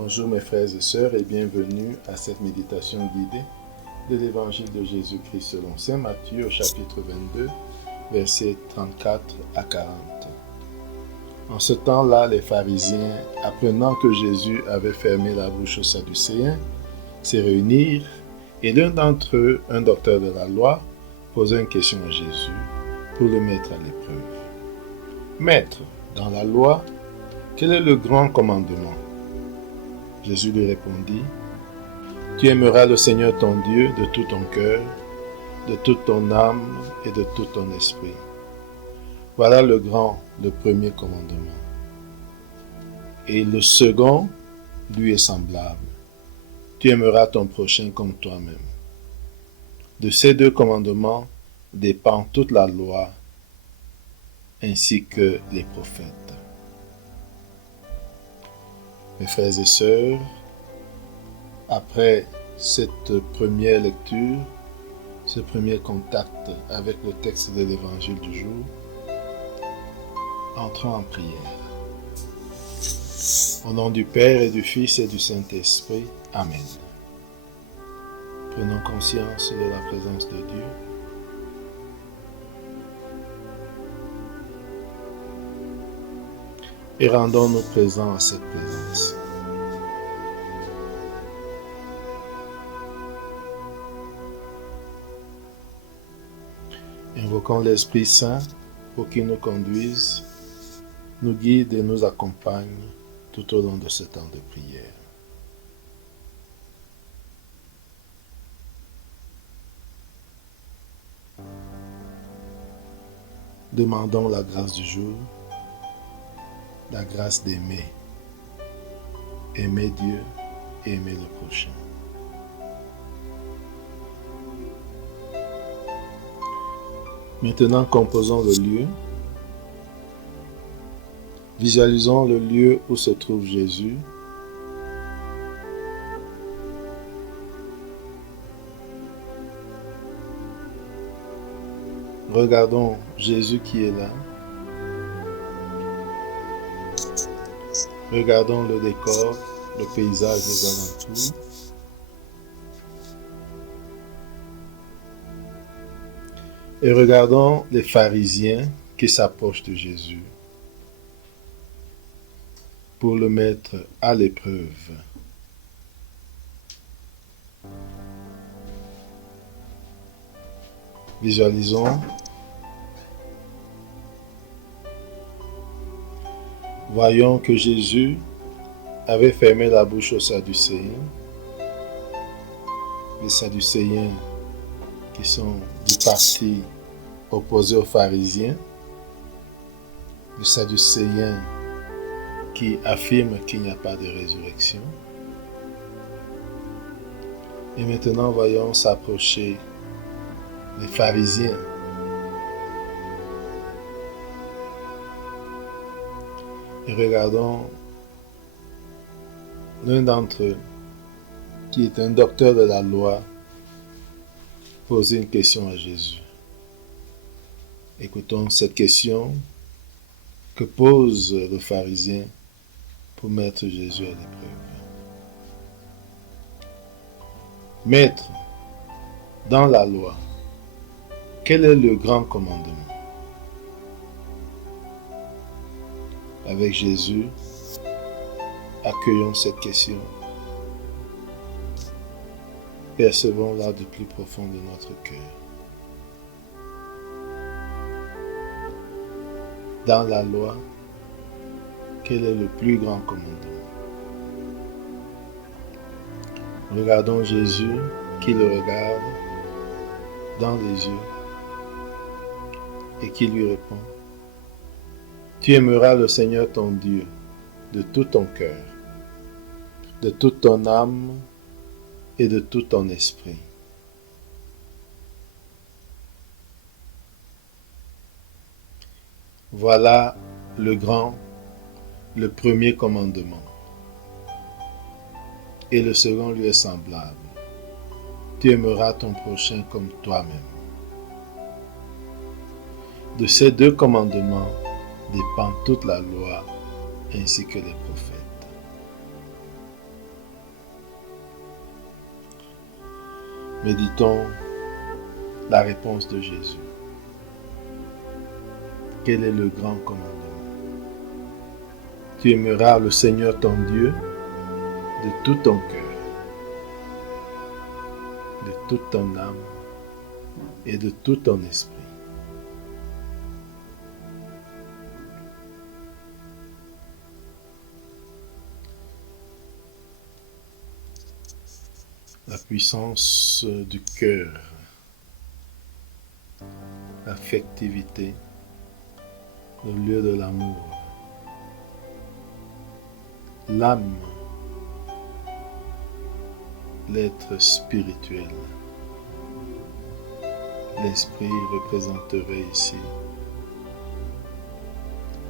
Bonjour mes frères et sœurs et bienvenue à cette méditation guidée de l'Évangile de Jésus-Christ selon Saint Matthieu au chapitre 22, versets 34 à 40. En ce temps-là, les pharisiens, apprenant que Jésus avait fermé la bouche aux Sadducéens, se réunirent et l'un d'entre eux, un docteur de la loi, posa une question à Jésus pour le mettre à l'épreuve. Maître, dans la loi, quel est le grand commandement? Jésus lui répondit, « Tu aimeras le Seigneur ton Dieu de tout ton cœur, de toute ton âme et de tout ton esprit. Voilà le premier commandement. Et le second lui est semblable. Tu aimeras ton prochain comme toi-même. De ces deux commandements dépend toute la loi ainsi que les prophètes. » Mes frères et sœurs, après cette première lecture, ce premier contact avec le texte de l'Évangile du jour, entrons en prière. Au nom du Père et du Fils et du Saint-Esprit, Amen. Prenons conscience de la présence de Dieu. Et rendons-nous présents à cette présence. Invoquons l'Esprit Saint pour qu'il nous conduise, nous guide et nous accompagne tout au long de ce temps de prière. Demandons la grâce du jour, la grâce d'aimer. Aimer Dieu et aimer le prochain. Maintenant, composons le lieu. Visualisons le lieu où se trouve Jésus. Regardons Jésus qui est là. Regardons le décor, le paysage des alentours. Et regardons les pharisiens qui s'approchent de Jésus pour le mettre à l'épreuve. Visualisons. Voyons que Jésus avait fermé la bouche aux Sadducéens. Les Sadducéens qui sont du parti opposé aux pharisiens. Les Sadducéens qui affirment qu'il n'y a pas de résurrection. Et maintenant, voyons s'approcher les pharisiens. Et regardons l'un d'entre eux, qui est un docteur de la loi, poser une question à Jésus. Écoutons cette question que pose le pharisien pour mettre Jésus à l'épreuve. Maître, dans la loi, quel est le grand commandement? Avec Jésus, accueillons cette question. Percevons-la du plus profond de notre cœur. Dans la loi, quel est le plus grand commandement? Regardons Jésus qui le regarde dans les yeux et qui lui répond. Tu aimeras le Seigneur ton Dieu de tout ton cœur, de toute ton âme et de tout ton esprit. Voilà le premier commandement. Et le second lui est semblable. Tu aimeras ton prochain comme toi-même. De ces deux commandements dépend toute la loi ainsi que les prophètes. Méditons la réponse de Jésus. Quel est le grand commandement? Tu aimeras le Seigneur ton Dieu de tout ton cœur, de toute ton âme et de tout ton esprit. La puissance du cœur, l'affectivité, le lieu de l'amour, l'âme, l'être spirituel. L'esprit représenterait ici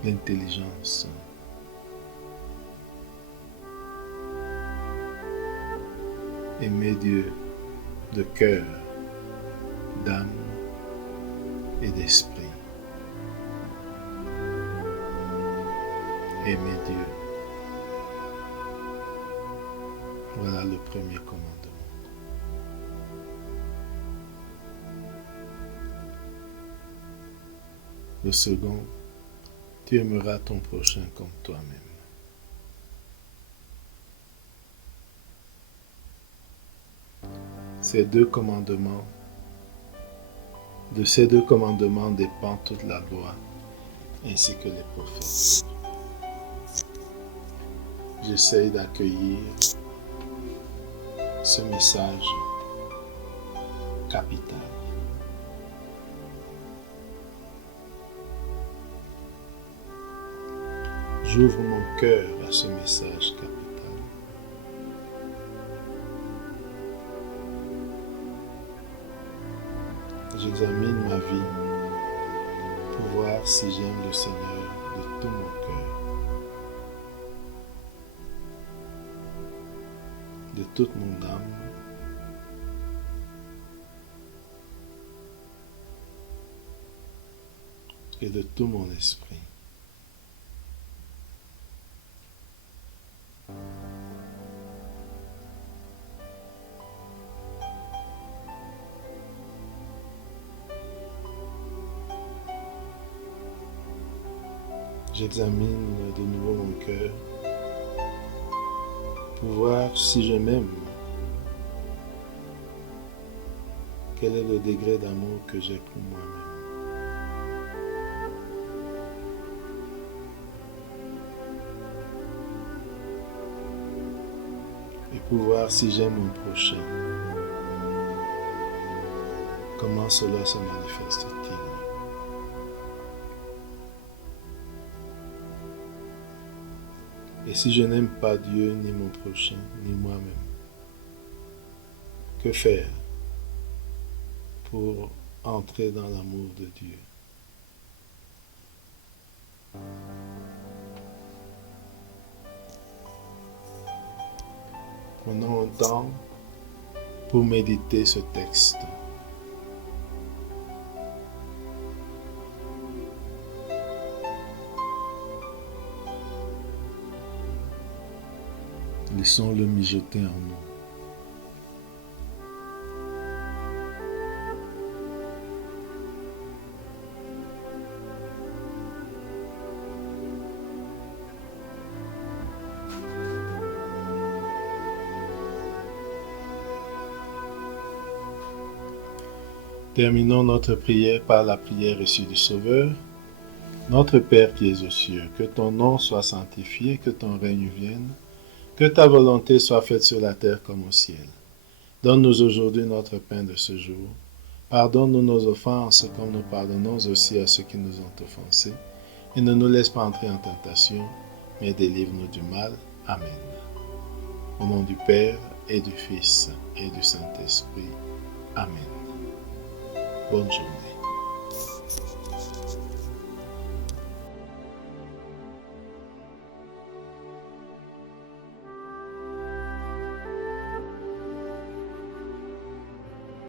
l'intelligence. Aimer Dieu de cœur, d'âme et d'esprit. Aimer Dieu. Voilà le premier commandement. Le second, tu aimeras ton prochain comme toi-même. De ces deux commandements dépend toute la loi ainsi que les prophètes. J'essaie d'accueillir ce message capital. J'ouvre mon cœur à ce message capital. J'examine ma vie pour voir si j'aime le Seigneur de tout mon cœur, de toute mon âme, et de tout mon esprit. J'examine de nouveau mon cœur pour voir si je m'aime. Quel est le degré d'amour que j'ai pour moi-même? Et pour voir si j'aime mon prochain. Comment cela se manifeste-t-il? Et si je n'aime pas Dieu, ni mon prochain, ni moi-même, que faire pour entrer dans l'amour de Dieu? Prenons un temps pour méditer ce texte. Laissons-le mijoter en nous. Terminons notre prière par la prière reçue du Sauveur. Notre Père qui es aux cieux, que ton nom soit sanctifié, que ton règne vienne, que ta volonté soit faite sur la terre comme au ciel. Donne-nous aujourd'hui notre pain de ce jour. Pardonne-nous nos offenses comme nous pardonnons aussi à ceux qui nous ont offensés. Et ne nous laisse pas entrer en tentation, mais délivre-nous du mal. Amen. Au nom du Père et du Fils et du Saint-Esprit. Amen. Bonne journée.